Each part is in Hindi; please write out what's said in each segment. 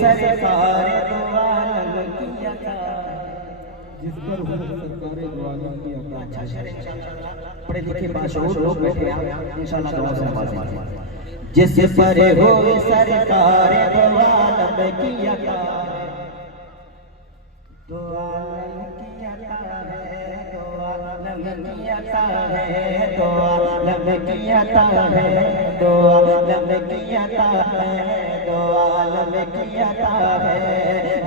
सरकार दो आलम की अता, जिस पर हो सरकार दो आलम की अता। अच्छा शेर इंशाल्लाह पढ़े लिखे बाशऊर लोग बैठे हैं इंशाल्लाह दुआ से नवाजेंगे। जिस पर हो सरकार दो आलम की अता, दो आलम की अता है, दो आलम की अता है, दो आलम की अता है, दो आलम की अता है, दो आलम की अता है।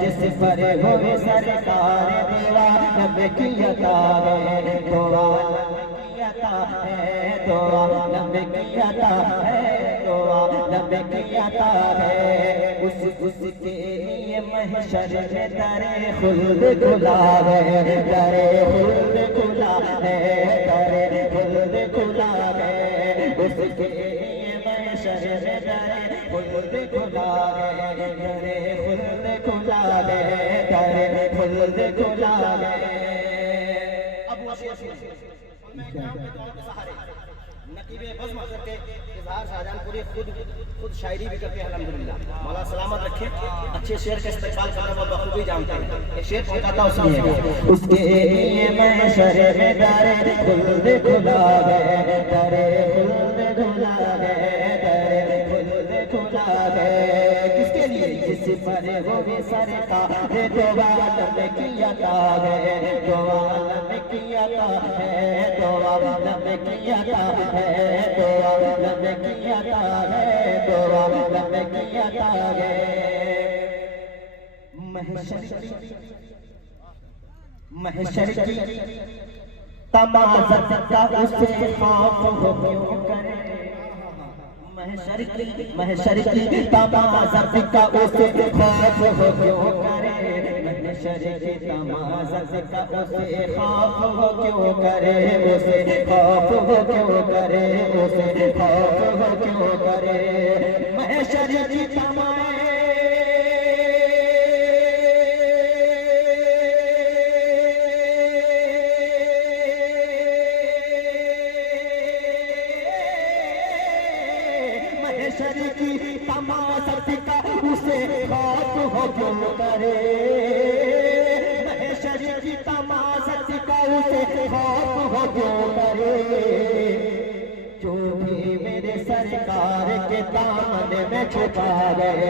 जिस पर हो सरकार दो आलम की अता है, दो आलम की अता है, दो आलम की अता है, दो आलम की अता है। उसके लिए महशर में दरे खुल्द खुला है, दरे खुल्द खुला है, दरे खुल्द खुला है। उसके लिए महशर में दरे खुल्द खुला है, दरे खुल्द खुला है, दरे खुल्द खुला है। अब वो मैं क्या के सहारे नकीबे बज़्म करके इज़हार शाहजहानपुरी खुद शायरी भी करते हैं अल्हम्दुलिल्लाह। मौला सलामत रखे, अच्छे शेर का इस्तेमाल करना वो बखूबी जानते हैं। एक शेर पहुंचाता उसमें, उसके लिए महशर में दरे खुल्द खुला है, दरे खुल्द खुला है, दरे खुल्द खुला है। किसके लिए? जिस पर हो भी सरकार दो आलम की अता है, दो आलम की अता है, दो आलम की अता है, दो आलम की अता है, दो आलम की अता है। महशर की तमाज़त का उसे खौफ हो क्यों करे, महशर की तमाज़त का उसे खौफ हो क्यों करे, महशर की तमाज़त का उसे खौफ हो क्यों करे, उसे खौफ हो क्यों करे, उसे खौफ हो क्यों करे। महशर की महशर की तमाज़त का उसे खौफ हो क्यों करे, महशर की तमाज़त का उसे खौफ हो क्यों करे। जो भी मेरे सरकार के दामन में छुपा गए,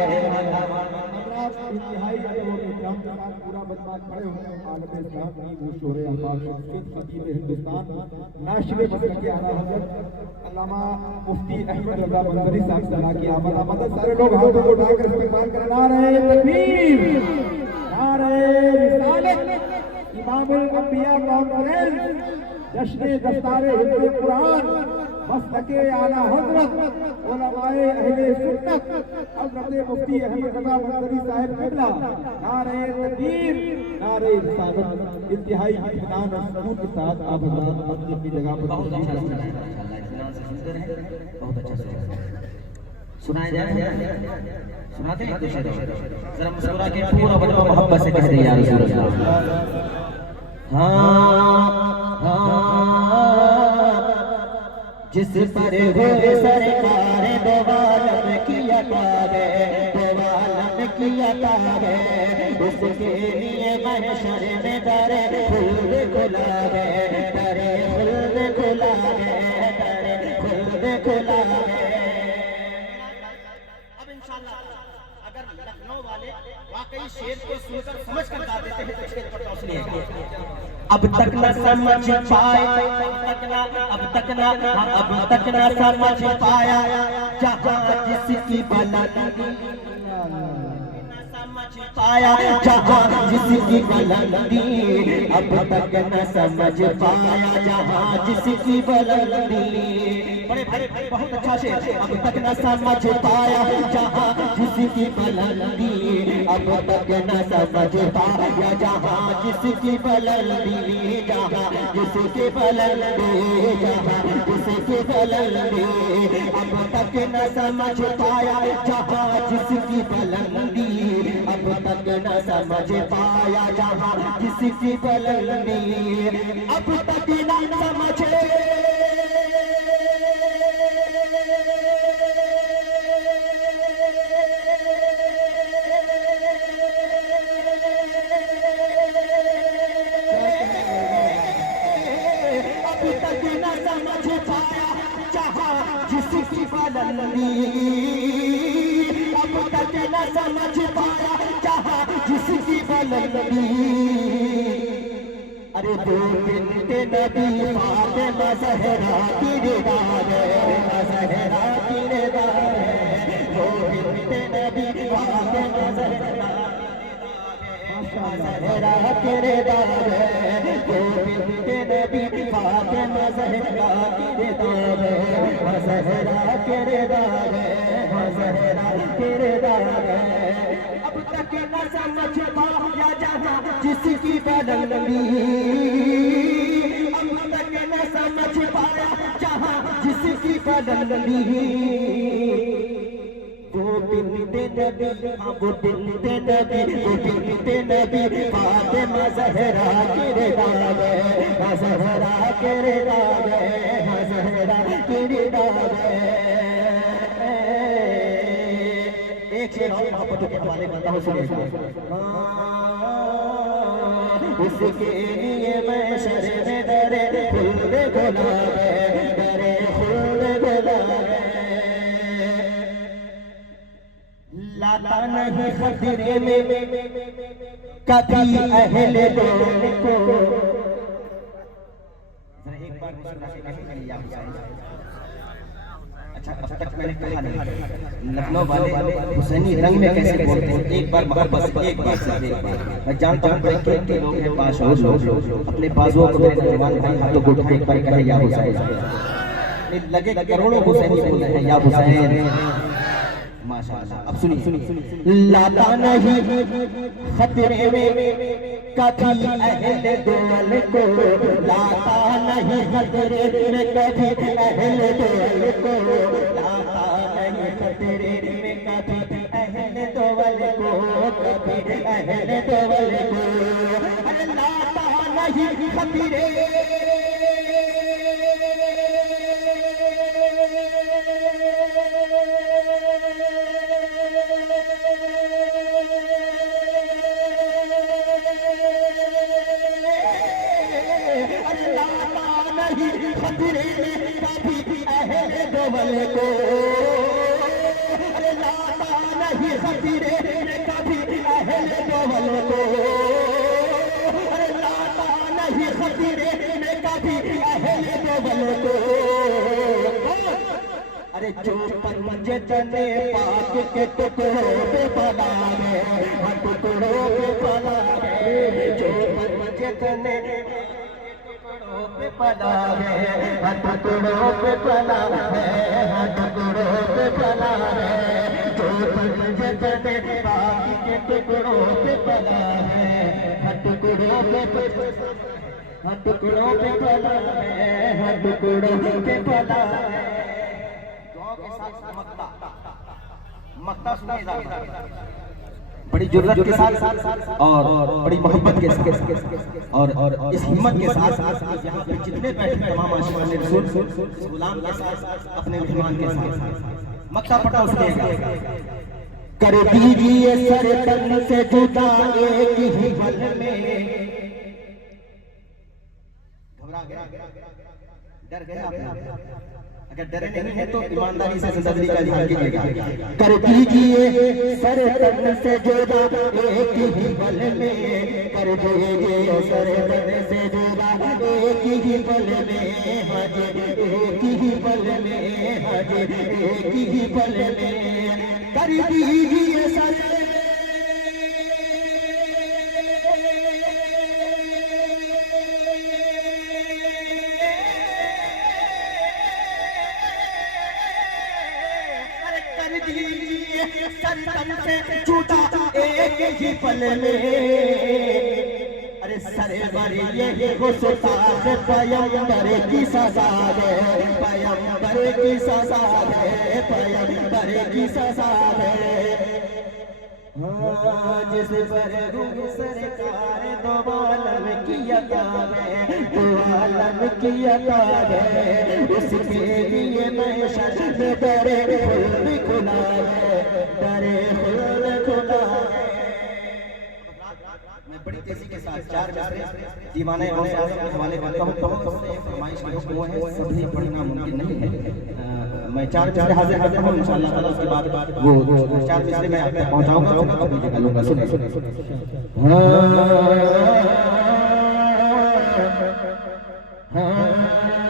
इंतहाई अदब और इकराम के साथ पूरा बदमाश खड़े होते हैं आलम इस्लाम की मशहूर अहबाब शख्सियत खतीब हिंदुस्तान नाशिर मसलक आला हज़रत अल्लामा मुफ्ती अहमद रज़ा मंजरी साहब सलाह की आमद आमद। सारे लोग हाथों को उठाकर इस्तेमाल करें। नारे तकबीर, नारे रिसालत, इमामुल अंबिया कॉन्फ्रेंस, जश्न दस्तारे हिफ्ज़ कुरान, मसलके आला हज़रत, उलमाए अहले सुन्नत, हज़रत मुफ्ती अहमद रज़ा मंजरी साहब क़िबला। नारे तकबीर, नारे रिसालत। इंतहाई इत्मीनान और सुकून के साथ आप हज़रात अपनी अपनी जगह पर बहुत अच्छा सुनाया जाए, सुनाते हैं कुछ जरा मुस्कुरा के पूरा बजवा मोहब्बत से कह दे या रसूल अल्लाह। जिस पर हो सरकार दो आलम की अता है, दो आलम की अता है। उसके लिए महशर में दरे खुल्द खुला है, दरे खुल्द खुला है, दरे खुल्द खुला है। अब इंशाअल्लाह अगर लखनऊ वाले वाकई शेर को सुनकर समझ कर गा देते हैं तो शेर पर पहुंचने अब तक न समझ पाए, अब तक न समझ पाया जहाँ जिसकी बुलंदी, समझ पाया जहाँ जिसकी बुलंदी, अब तक न समझ पाया जहाँ जिसकी बुलंदी। बड़े भाई बहुत अच्छा शेर। अब तक न समझ पाया जहाँ जिसकी बुलंदी, अब तक न समझ पाया जहाँ जिसकी बुलंदी, जहाँ जिसकी बुलंदी, जहाँ जिसकी बुलंदी। अब तक न समझ पाया जहाँ जिसकी बुलंदी, अब तक न समझ पाया जहाँ जिसकी बुलंदी। अब तक न समझे न समझ पाया जहाँ जिसकी बुलंदी। अरे दो बिन्ते नबी फातिमा ज़हरा की दीदार है, ज़हरा की दीदार है। दो बिन्ते नबी फातिमा ज़हरा ज़हरा की दीदार है। दो बिन्ते नबी फातिमा ज़हरा की दीदार है, ज़हरा की दीदार है, ज़हरा की दीदार है। अब तक न समझ पाया जहाँ जिसकी बुलंदी। अब तक न समझ पाया जहाँ जिसकी बुलंदी। वो बिन्ते नबी, वो बिन्ते नबी, वो बिन्ते नबी फातिमा ज़हरा की दीदार है, ज़हरा की दीदार है, ज़हरा की दीदार है। एक शेर और मोहब्बतों के हवाले करता हूँ, सुनिए। उसके लिए मैं शर में डरे खुल्द गुलाब है, डरे खुल्द गुलाब है। लाता नहीं खतरे में कभी अहले दौर को। एक बार अच्छा, अब तक मैंने कहा नहीं, लखनऊ वाले हुसैनी रंग में कैसे बोलते हैं। एक बार मोहब्बत से, एक बार से, एक बार। मैं जानता हूँ बड़े के लोग हैं, पास और लोग अपने बाजुओं को मेरे नौजवान भाई हाथों को उठा एक बार कहे या हुसैन। लगे करोड़ों हुसैनी बोल रहे हैं या हुसैन। माशाअल्लाह। अब सुनिए। लाता नहीं खतरे में कभी अहले दौल को, लाता नहीं खतरे में कभी अहले दौल को, लाता नहीं खतरे में कभी अहले दौल को, कभी अहले दौल को। अरे लाता नहीं खतरे खतरे में कभी अहले दौल को। अरे लाता नहीं खतरे में कभी अहले दौल को। अरे लाता नहीं खतरे में कभी अहले दौल को। अरे जो पंजतने पाक के टुकड़ों पे पला है, टुकड़ों पे पला है। जो पंजतने पे पला है, टुकड़ों पे पला है, टुकड़ों पे पला है। जो पंजतने पाक के टुकड़ों पे पला है, टुकड़ों पे टुकड़ों पे पला है, टुकड़ों पे पला है। के साथ मक्ता सुनिएगा, बड़ी जुर्रत के साथ और बड़ी मोहब्बत के साथ और इस हिम्मत के साथ यहाँ पे जितने बैठे तमाम आशिकाने रसूल गुलाम के साथ, अपने मेहमान के साथ मक्ता पढ़ता सुनिएगा। कर दीजिए सर तन से जुदा एक ही पल में। घबरा गया, डर गया। अगर डरे नहीं है तो ईमानदारी से जिंदगी का ध्यान कीजिएगा। कर दीजिए सर तन से जुदा एक ही पल में, कर दीजिए सर तन से जुदा एक ही पल में, हज एक ही पल में, हज एक ही पल में। कर दीजिए सर तन से जुदा एक ही पल में। अरे सरवर ये गुस्ताख पैगंबर की सजा है, पैगंबर की सजा है, पैगंबर की सजा है। जिस पर सरकार दो आलम की अता है, दो आलम की अता है। उसके लिए मैं शर्म डरे खुद खुला है, डरे खुद खुला है। मैं बड़ी बड़ी तेजी के साथ 4 मिसरे दीवाने गौसे आज़म के हवाले करता हूँ। बहुत से फरमाइश के हुक्म हैं, सभी पढ़ना मुमकिन नहीं है। मैं 4 मिसरे हाजिर करता हूँ इंशाअल्लाह ताला। उसके बाद वो 4 मिसरे मैं आप तक पहुँचाऊंगा, फिर आप अपनी जगह लूंगा। सुनिए